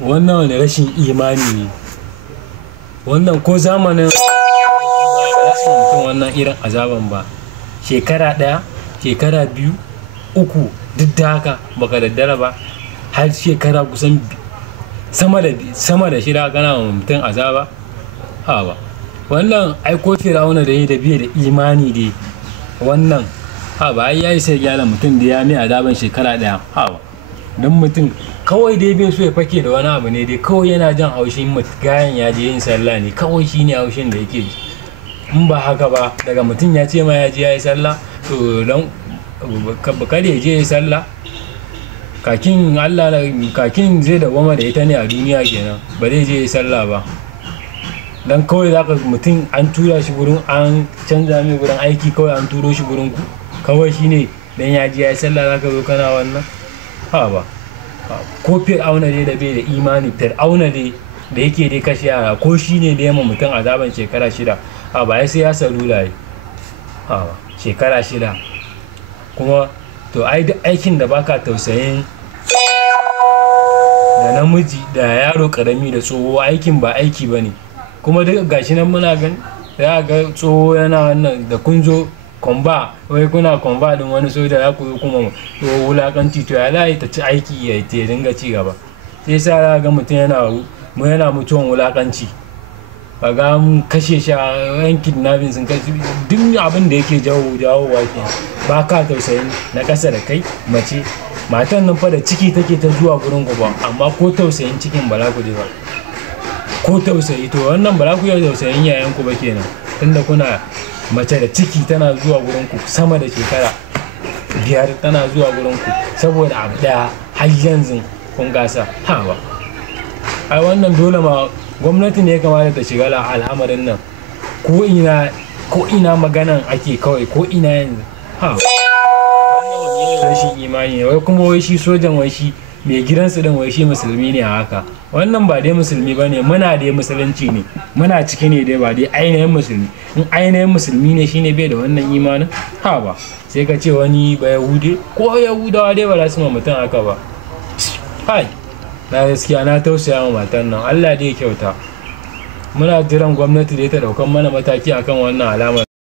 wannan wani rashin imani ne wannan, ko zamanin rashin mutum wannan irin azaban ba. Shekara ɗaya, shekara biyu, uku, duk da haka baka daddara ba, har shekara kusan sama da shida kana wa mutum azaba. Ha ba, wannan aiko Fir'auna da yi da biye da imani dai wannan. Ha ba, ai yayi sai gyara mutum da ya mai azaban shekara ɗaya. Ha ba, don mutum kawai dai bai so ya fake da wani abu ne dai, kawai yana jan haushin gayan ya je yin sallah ne, kawai shine haushin da yake ji. In ba haka ba, daga mutum ya ce ma ya je ya yi sallah, to don kada ya je ya yi sallah, kakin Allah kakin zai dawwama da ita ne a duniya kenan, ba zai je ya yi sallah ba. Dan kawai zaka mutum an tura shi gurin, an canza mai gurin aiki, kawai an turo shi gurin ku, kawai shine dan ya je ya yi sallah zaka zo kana wannan. Ha ba, ko Fir'auna ne da bai da imani, Fir'auna ne da yake dai kashe yara, ko shine da yamma mutum azaban shekara 6. Ha ba, sai ya salula yi. Ha ba, shekara 6 kuma to ai duk aikin da baka tausayin da namiji da yaro karami da tsoho, aikin ba aiki bane. Kuma duk gashi nan muna gani, za ga tsoho yana wannan da kun zo kwamba, wai kuna kwamba din wani soja ya koyo kuma to wulakanci, to ya layi ta ci aiki ya te dinga ci gaba. Sai sa ga mutum yana mutuwan wulakanci, kaga mun kashe shi a yan kidnapping sun kai duk abin da yake jawo wake. Ba ka tausayin na ƙasa da kai mace, matan nan fa da ciki take ta zuwa gurin ku ba, amma ko tausayin cikin ba za ku je ba, ko tausayi. To wannan ba za ku yi tausayin yayanku ba kenan, tunda kuna mace da ciki tana zuwa gurin ku sama da shekara 5 tana zuwa gurin ku saboda abu daya, har yanzu kun gasa. Ha ba, ai wannan dole ma gwamnati ne ya kamata ta shiga al'amarin nan, ko ina maganan ake kawai, ko ina yanzu. Ha, wannan rashin imani ne. Wai kuma wai shi sojan, wai shi mai gidansu din, wai shi musulmi ne a haka. Wannan ba dai musulmi ba ne, muna dai musulunci ne, muna ciki ne dai, ba dai ainihin musulmi. In ainihin musulmi ne shine bai da wannan imanin. Ha ba, sai ka ce wani ba yahude, ko yahudawa dai ba za su ma mutum haka ba. Hai, na gaskiya na tausaya wa matan nan, Allah dai kyauta. Muna jiran gwamnati dai ta daukan mana mataki akan wannan alamar.